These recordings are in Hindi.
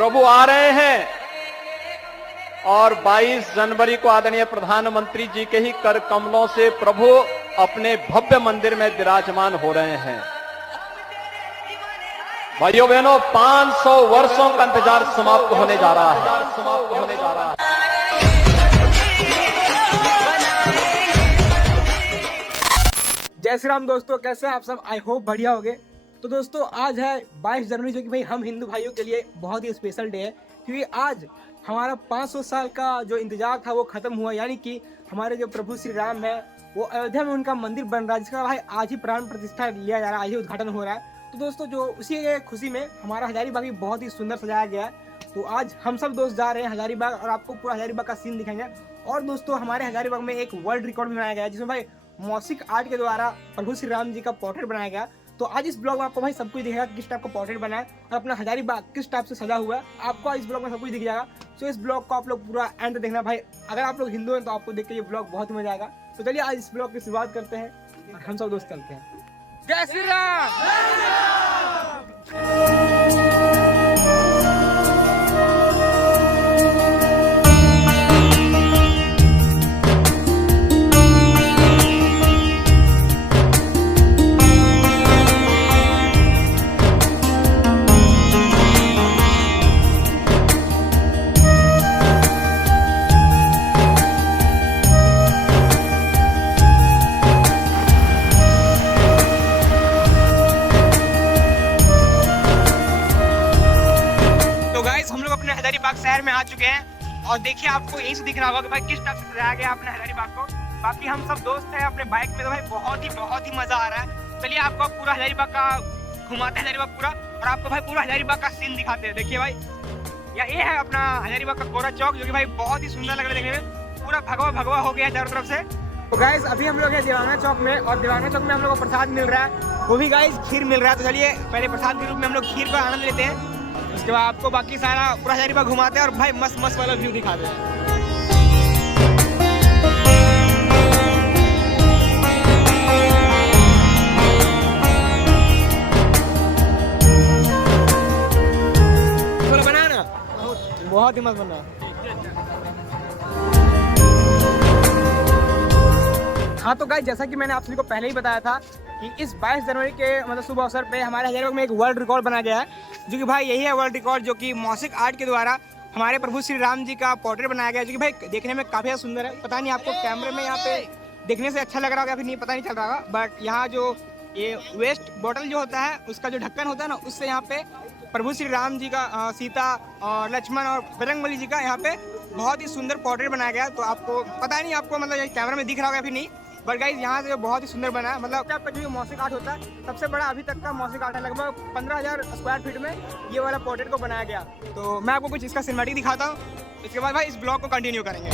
प्रभु आ रहे हैं और 22 जनवरी को आदरणीय प्रधानमंत्री जी के ही कर कमलों से प्रभु अपने भव्य मंदिर में विराजमान हो रहे हैं। भाइयों बहनों, 500 वर्षों का इंतजार समाप्त होने जा रहा है। जय श्री राम दोस्तों, कैसे हैं आप सब? आई होप बढ़िया होंगे। तो दोस्तों आज है 22 जनवरी, जो कि भाई हम हिंदू भाइयों के लिए बहुत ही स्पेशल डे है, क्योंकि आज हमारा 500 साल का जो इंतजार था वो खत्म हुआ। यानी कि हमारे जो प्रभु श्री राम है वो अयोध्या में उनका मंदिर बन रहा है, जिसका भाई आज ही प्राण प्रतिष्ठा लिया जा रहा है, आज ही उद्घाटन हो रहा है। तो दोस्तों जो उसी के खुशी में हमारा हजारीबाग भी बहुत ही सुंदर सजाया गया है। तो आज हम सब दोस्त जा रहे हैं हजारीबाग और आपको पूरा हजारीबाग का सीन दिखाएंगे। और दोस्तों हमारे हजारीबाग में एक वर्ल्ड रिकॉर्ड भी बनाया गया है, जिसमें भाई मौसिक आर्ट के द्वारा प्रभु श्री राम जी का पोर्ट्रेट बनाया गया। तो आज इस ब्लॉग में आपको भाई सब कुछ दिखेगा, किस टाइप का पोर्ट्रेट बना है और अपना हजारीबाग किस टाइप से सजा हुआ है, आपको इस ब्लॉग में सब कुछ दिख जाएगा। तो इस ब्लॉग को आप लोग पूरा एंड देखना भाई। अगर आप लोग हिंदू हैं तो आपको देख के ये ब्लॉग बहुत ही मजा आएगा। तो चलिए आज इस ब्लॉग की शुरुआत करते हैं और हम सब दोस्त चलते हैं। जय श्री राम। हजारीबाग शहर में आ चुके हैं और देखिए आपको यही से दिख रहा होगा कि भाई किस टाइप से सजाया गया आपने हजारीबाग को। बाकी हम सब दोस्त हैं अपने बाइक पे, तो भाई बहुत ही मजा आ रहा है। चलिए आपको पूरा हजारीबाग का घुमाते हैं, हजारीबाग पूरा, और आपको भाई पूरा हजारीबाग का सीन दिखाते हैं। देखिए भाई ये है अपना हजारीबाग का कोरा चौक, जो कि भाई बहुत ही सुंदर लग रहा है देखने में, पूरा भगवा हो गया है चारों तरफ से। तो गाइस अभी हम लोग हैं दीवाना चौक में, और दीवाना चौक में हम लोग को प्रसाद मिल रहा है, वो भी गाइस खीर मिल रहा है। तो चलिए पहले प्रसाद के रूप में हम लोग खीर का आनंद लेते हैं, उसके बाद आपको बाकी सारा पूरा हजारीबाग घुमाते हैं और भाई मस्त वाला व्यू दिखाते हैं। बना ना बहुत ही मस्त बना। हाँ तो गाइस जैसा कि मैंने आप सभी को पहले ही बताया था कि इस 22 जनवरी के मतलब शुभ अवसर पे हमारे हजारीबाग में एक वर्ल्ड रिकॉर्ड बना गया है, जो कि भाई यही है वर्ल्ड रिकॉर्ड, जो कि मौसिक आर्ट के द्वारा हमारे प्रभु श्री राम जी का पोर्ट्रेट बनाया गया है, जो कि भाई देखने में काफ़ी सुंदर है। पता नहीं आपको कैमरे में यहाँ पे देखने से अच्छा लग रहा होगा फिर नहीं, पता नहीं चल रहा होगा, बट यहाँ जो ये वेस्ट बॉटल जो होता है उसका जो ढक्कन होता है ना, उससे यहाँ पे प्रभु श्री राम जी का सीता और लक्ष्मण और बजरंगबली जी का यहाँ पे बहुत ही सुंदर पोर्ट्रेट बनाया गया। तो आपको पता नहीं आपको मतलब कैमरा में दिख रहा होगा फिर नहीं, बट गाइस यहाँ से बहुत ही सुंदर बना है। मतलब आपका जो मौसिक आर्ट होता है सबसे बड़ा अभी तक का मौसिक आर्ट है, लगभग 15,000 स्क्वायर फीट में ये वाला पोर्ट्रेट को बनाया गया। तो मैं आपको कुछ इसका सिनेमैटिक दिखाता हूँ, इसके बाद भाई इस ब्लॉग को कंटिन्यू करेंगे।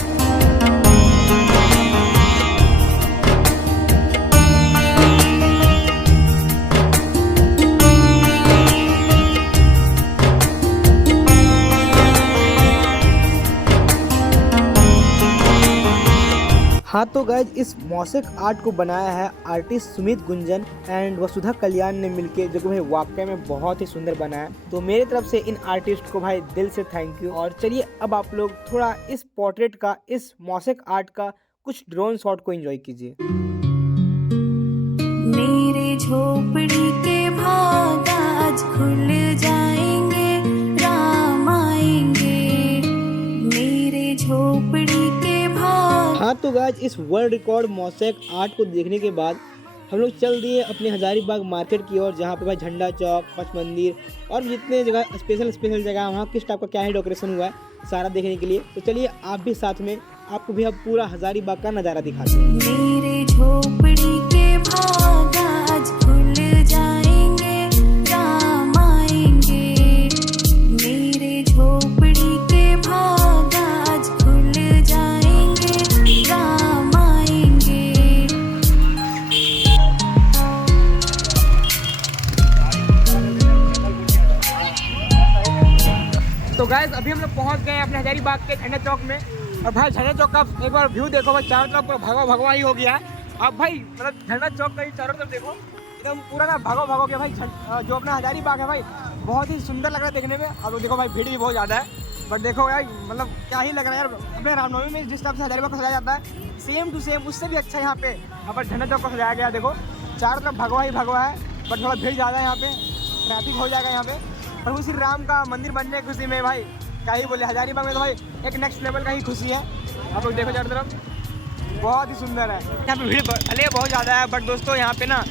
हाँ तो गाइज इस मौसिक आर्ट को बनाया है आर्टिस्ट सुमित गुंजन एंड वसुधा कल्याण ने मिलके, जो कि भाई वाकई में बहुत ही सुंदर बना है। तो मेरी तरफ से इन आर्टिस्ट को भाई दिल से थैंक यू। और चलिए अब आप लोग थोड़ा इस पोर्ट्रेट का, इस मौसिक आर्ट का कुछ ड्रोन शॉट को एंजॉय कीजिए। मेरे झोपड़ी के भाग आज खुल जाएंगे, राम आएंगे, मेरे झोपड़ी के। हाँ तो गाइज इस वर्ल्ड रिकॉर्ड मौसिक आर्ट को देखने के बाद हम लोग चल दिए अपने हजारीबाग मार्केट की ओर, जहाँ पे भाई झंडा चौक, पंच मंदिर और जितने जगह स्पेशल जगह वहाँ किस टाइप का क्या है डेकोरेशन हुआ है सारा देखने के लिए। तो चलिए आप भी साथ में, आपको भी अब पूरा हजारीबाग का नज़ारा दिखाते हैं। मेरे झोपड़ी के भाग आज खुल जाएंगे, राम आएंगे, मेरे झोपड़ी के भाग आज खुल जाएंगे, राम आएंगे। तो गाइस अभी हम लोग पहुँच गए अपने हजारीबाग के झंडा चौक में, और भाई झंडा चौक का एक बार व्यू देखो भाई, चारों तरफ पूरा भगवा ही हो गया है। अब भाई मतलब झंडा चौक का ही चारों तरफ देखो, एकदम पूरा ना भगवा गया भाई। जो अपना हजारीबाग है भाई बहुत ही सुंदर लग रहा है देखने में। अब देखो भाई भीड़ भी बहुत ज़्यादा है, बट देखो यार मतलब क्या ही लग रहा है यार। अपने रामनवमी में जिस टाइप से हजारीबाग को सजाया जाता है सेम टू सेम उससे भी अच्छा यहाँ पर झंडा चौक को सजाया गया। देखो चारों तरफ भगवा ही भगवा है, बट थोड़ा भीड़ ज़्यादा है यहाँ पे, ट्रैफिक हो जाएगा यहाँ पे। प्रभु श्री राम का मंदिर बनने की खुशी में भाई क्या ही बोले, हजारीबाग में तो भाई एक नेक्स्ट लेवल का ही खुशी है। आप लोग देखो चारों तरफ बहुत ही सुंदर है। यहाँ पे भीड़ भले बहुत ज़्यादा है, बट दोस्तों यहाँ पे ना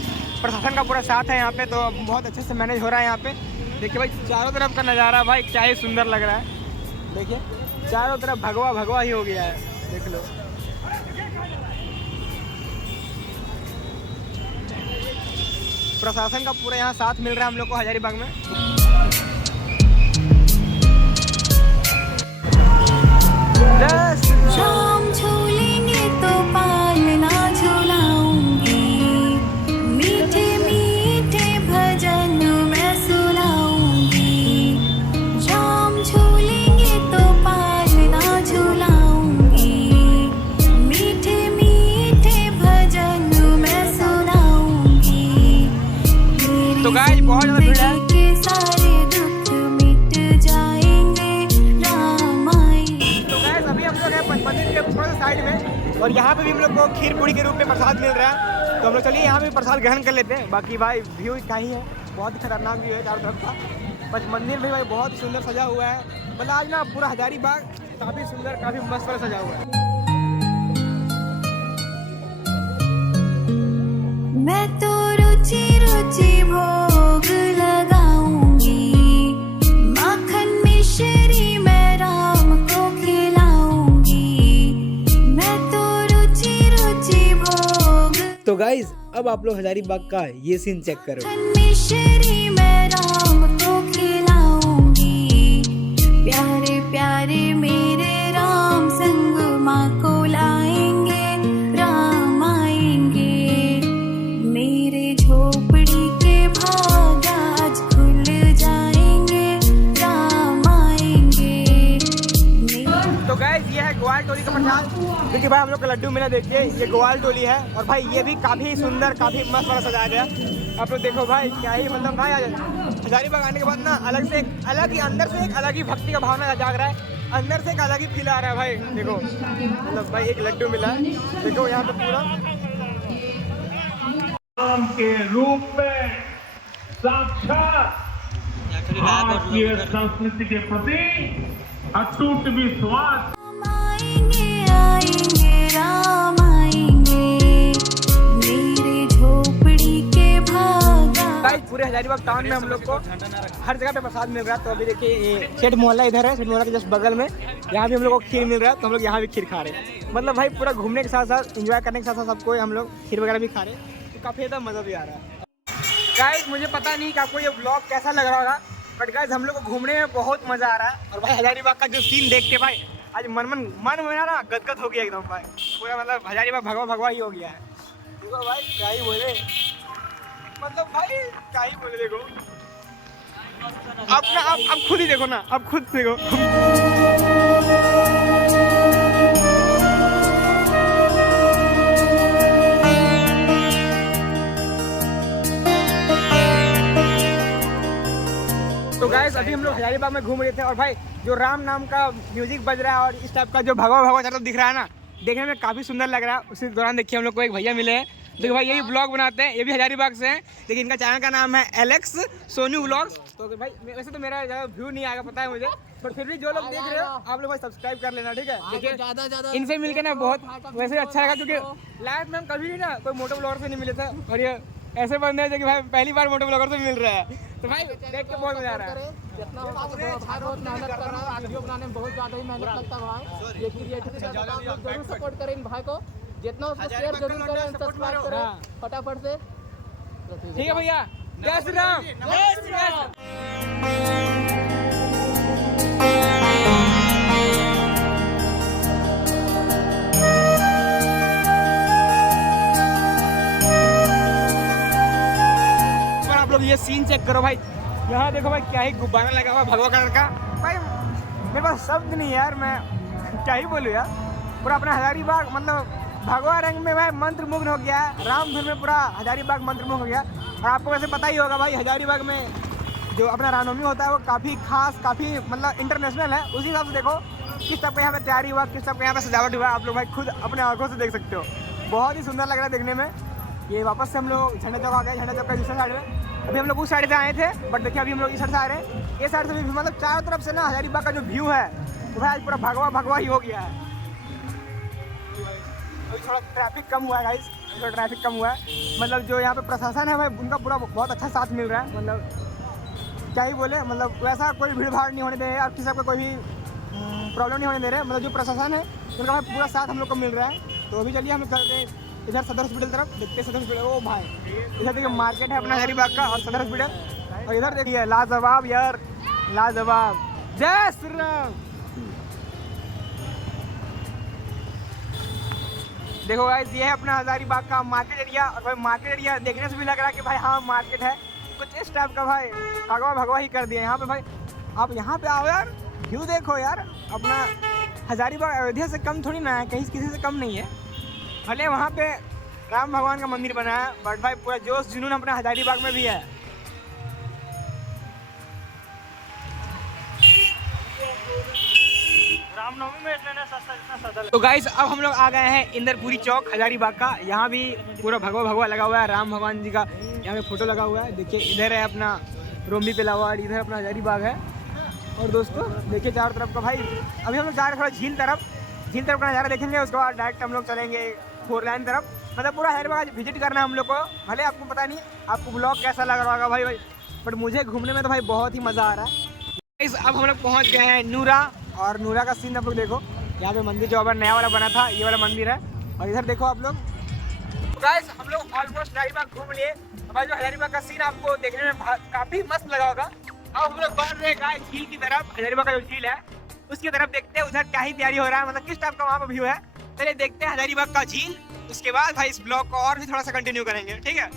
प्रशासन का पूरा साथ है यहाँ पे, तो बहुत अच्छे से मैनेज हो रहा है यहाँ पे। देखिए भाई चारों तरफ का नज़ारा भाई क्या ही सुंदर लग रहा है। देखिए चारों तरफ भगवा भगवा ही हो गया है, देख लो। प्रशासन का पूरा यहाँ साथ मिल रहा है हम लोग को हजारीबाग में। राम झूलेंगे तो पालना झूलाऊंगी, मीठे मीठे भजन मैं सुनाऊंगी। राम झूलेंगे तो पालना झूलाऊंगी, मीठे मीठे भजन मैं सुनाऊंगी। तो गाइस बहुत ज़्यादा भीड़ है। के सारे दुख मिट जाएंगे, राम आएंगे। तो गाइस अभी हम लोग हैं मंदिर के थोड़ा सा साइड में, और यहाँ पे भी हम लोग को खीर पूड़ी के रूप में प्रसाद मिल रहा है। तो हम लोग चलिए यहाँ पे प्रसाद ग्रहण कर लेते हैं। बाकी भाई व्यू क्या ही है, बहुत ही खतरनाक व्यू है चारों तरफ का। बस मंदिर भी भाई बहुत सुंदर सजा हुआ है। मतलब आज ना पूरा हजारीबाग काफ़ी सुंदर काफ़ी मस्त वाला सजा हुआ है। मैं तो रुचि रुचि भोग लगाऊंगी, माखन मिश्री मैं राम को खिलाऊंगी। मैं तो रुचि रुचि भोग तो गाइज अब आप लोग हजारीबाग का ये सीन चेक करो। माखन मिश्री मैं राम को खिलाऊंगी। प्यारे प्यारे मेरे राम संग माँ को लाएंगे, राम आएंगे। मेरे झोपड़ी के भाग आज खुल जाएंगे, राम आएंगे। तो गाइस ये है ग्वाल टोली का प्रसाद। देखिए भाई हम लोग का लड्डू मेला देखिए, ये ग्वाल टोली है, और भाई ये भी काफ़ी सुंदर काफ़ी मस्त वाला सजाया गया। आप लोग देखो भाई क्या ही मतलब भाई हजारीबाग आने के बाद ना अलग से एक अलग ही अंदर से एक अलग ही भक्ति का भावना जाग रहा है, अंदर से एक अलग ही फील आ रहा है भाई। देखो मतलब भाई एक लड्डू मिला है, देखो यहाँ पे पूरा राम के रूप में साक्षात भारतीय संस्कृति के प्रति अटूट विश्वास। राम आएंगे आएंगे, राम आएंगे। मेरे झोपड़ी के भागा गाइस पूरे हजारीबाग टाउन में हम लोग को हर जगह पे प्रसाद मिल रहा है। तो अभी देखिए ये सेठ मोहल्ला इधर है, सेठ मोहल्ला के जस्ट बगल में, यहाँ भी हम लोग को खीर मिल रहा है, तो हम लोग यहाँ भी खीर खा रहे हैं। मतलब भाई पूरा घूमने के साथ साथ एंजॉय करने के साथ साथ सबको हम लोग खीर वगैरह भी खा रहे हैं, तो काफ़ी ज़्यादा मज़ा भी आ रहा है। गाइस मुझे पता नहीं कि आपको ये ब्लॉग कैसा लग रहा होगा, बट गाइस हम लोग को घूमने में बहुत मज़ा आ रहा है। और भाई हजारीबाग का जो सीन देख के भाई आज मन में ना गदगद हो गया एकदम भाई, पूरा मतलब हजारीबाग भगवा भगवा ही हो गया है। देखो भाई क्या ही बोले, मतलब भाई क्या ही बोले। देखो अब ना अब खुद ही देखो ना, अब खुद देखो। तो गाइस अभी हम लोग हजारीबाग में घूम रहे थे, और भाई जो राम नाम का म्यूजिक बज रहा है और इस टाइप का जो भगवा भगवा चारों दिख रहा है ना, देखने में काफ़ी सुंदर लग रहा है। उसी दौरान देखिए हम लोग को एक भैया मिले हैं जो भाई यही ब्लॉग बनाते हैं, ये भी हजारीबाग से हैं, लेकिन इनका चैनल का नाम है एलेक्स सोनू व्लॉग्स। तो भाई वैसे तो मेरा ज़्यादा व्यू नहीं आएगा पता है मुझे, बट फिर भी जो लोग देख रहे हो आप लोग भाई सब्सक्राइब कर लेना, ठीक है। देखिए इनसे मिलकर ना बहुत वैसे अच्छा लगा, क्योंकि लाइफ में हम कभी भी ना कोई मोटो ब्लॉगर से नहीं मिले थे, और ये ऐसे बंदे हैं जो कि भाई पहली बार मोटो ब्लॉगर से मिल रहे हैं। तो भाई देख के बहुत मजा आ रहा है। जितना बहुत मेहनत कर रहा है, वीडियो बनाने में बहुत ज़्यादा ही मेहनत लगता है भाई। ये क्रिएटिविटी जरूर सपोर्ट करें इन भाई को, जितना उसको शेयर जरूर करें, सब्सक्राइब करें फटाफट से। ठीक है भैया, जय श्री राम। जय श्री राम। आप लोग ये सीन चेक करो भाई, यहाँ देखो भाई क्या ही गुब्बारा लगा हुआ भगवा कलर का। भाई मेरे पास शब्द नहीं यार, मैं क्या ही बोलूँ यार। पूरा अपना हजारीबाग मतलब भगवा रंग में भाई मंत्रमुग्ध हो गया है, राम धुन में पूरा हजारीबाग मंत्रमुग्ध हो गया। और आपको वैसे पता ही होगा भाई हजारीबाग में जो अपना रामनवमी होता है वो काफ़ी खास, काफ़ी मतलब इंटरनेशनल है। उसी हिसाब से देखो किस टाइप का यहाँ पे तैयारी हुआ, किस टाइप का यहाँ पे सजावट हुआ, आप लोग भाई खुद अपने आंखों से देख सकते हो। बहुत ही सुंदर लग रहा है देखने में। ये वापस से हम लोग झंडा चौक आ गए। झंडा चौक का दूसरा साइड में, अभी हम लोग उस साइड से आए थे, बट देखिए अभी हम लोग इस साइड से आ रहे हैं। ये साइड से भी मतलब चारों तरफ से ना हजारीबाग का जो व्यू है वो भाई आज पूरा भगवा भगवा ही हो गया है। अभी थोड़ा ट्रैफिक कम हुआ है गाइस, थोड़ा ट्रैफिक कम हुआ है। मतलब जो यहाँ पे प्रशासन है भाई उनका पूरा बहुत अच्छा साथ मिल रहा है। मतलब क्या ही बोले, मतलब वैसा कोई भीड़ भाड़ नहीं होने दे रहे, आपके सबका कोई भी प्रॉब्लम नहीं होने दे रहे। मतलब जो प्रशासन है उनका भाई पूरा साथ हम लोग को मिल रहा है। तो अभी चलिए हम चलते हैं इधर सदर हॉस्पिटल तरफ, देखते हैं सदर हॉस्पिटल। ओ भाई इधर देखिए मार्केट है अपना हजारीबाग का और सदर हॉस्पिटल, और इधर देखिए लाजवाब यार, लाजवाब। जय श्री राम। देखो गाइस ये है अपना हजारीबाग का मार्केट एरिया, और भाई मार्केट एरिया देखने से भी लग रहा है कि भाई हाँ मार्केट है। कुछ इस टाइप का भाई भगवा भगवा ही कर दिया यहाँ पे भाई। आप यहाँ पे आओ यार, व्यू देखो यार। अपना हजारीबाग अयोध्या से कम थोड़ी ना है, कहीं किसी से कम नहीं है। भले वहाँ पे राम भगवान का मंदिर बना है, बट भाई पूरा जोश जुनून अपना हजारीबाग में भी है। रामनवमी में इतना सस्ता। तो गाइस अब हम लोग आ गए हैं इंदरपुरी चौक हजारीबाग का। यहाँ भी पूरा भगवा भगवा लगा हुआ है, राम भगवान जी का यहाँ पे फोटो लगा हुआ है। देखिए इधर है अपना रोमी पेलावाड़, इधर अपना हजारीबाग है। और दोस्तों देखिए चारों तरफ का भाई, अभी हम लोग जा रहे हैं थोड़ा झील तरफ का नज़ारा देखेंगे। उसके बाद डायरेक्ट हम लोग चलेंगे 4 लाइन तरफ। मतलब पूरा हजारीबाग विजिट करना है हम लोग को। भले आपको पता नहीं आपको ब्लॉग कैसा लग रहा होगा भाई, बट मुझे घूमने में तो भाई बहुत ही मज़ा आ रहा है। अब हम लोग पहुँच गए हैं नूरा, और नूरा का सीन आप लोग देखो। यहाँ पे मंदिर जो अगर नया वाला बना था, ये वाला मंदिर है। और इधर देखो आप लोग। गाइस हम लोग ऑलमोस्ट हजारीबाग घूम लिए। भाई जो हजारीबाग का सीन आपको देखने में काफ़ी मस्त लगा होगा। अब हम लोग बढ़ रहे हैं झील की तरफ। हजारीबाग का जो झील है उसकी तरफ देखते हैं उधर क्या ही तैयारी हो रहा है, मतलब किस टाइप का वहाँ पर व्यू है। चलिए देखते हैं हजारीबाग का झील, उसके बाद भाई इस ब्लॉग को और भी थोड़ा सा कंटिन्यू करेंगे, ठीक है।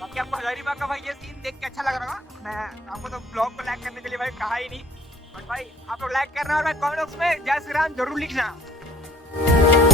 बाकी आपको हजारीबाग का भाई ये सीन देख के अच्छा लग रहा होगा। मैं आपको तो ब्लॉग को लाइक करने के लिए भाई कहा ही नहीं, बट भाई आप लोग लाइक करना और भाई कमेंट बॉक्स में जय श्री राम जरूर लिखना।